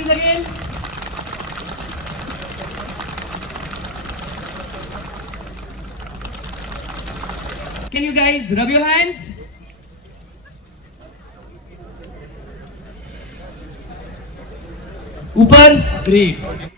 once again. Can you guys rub your hands? ऊपर, great.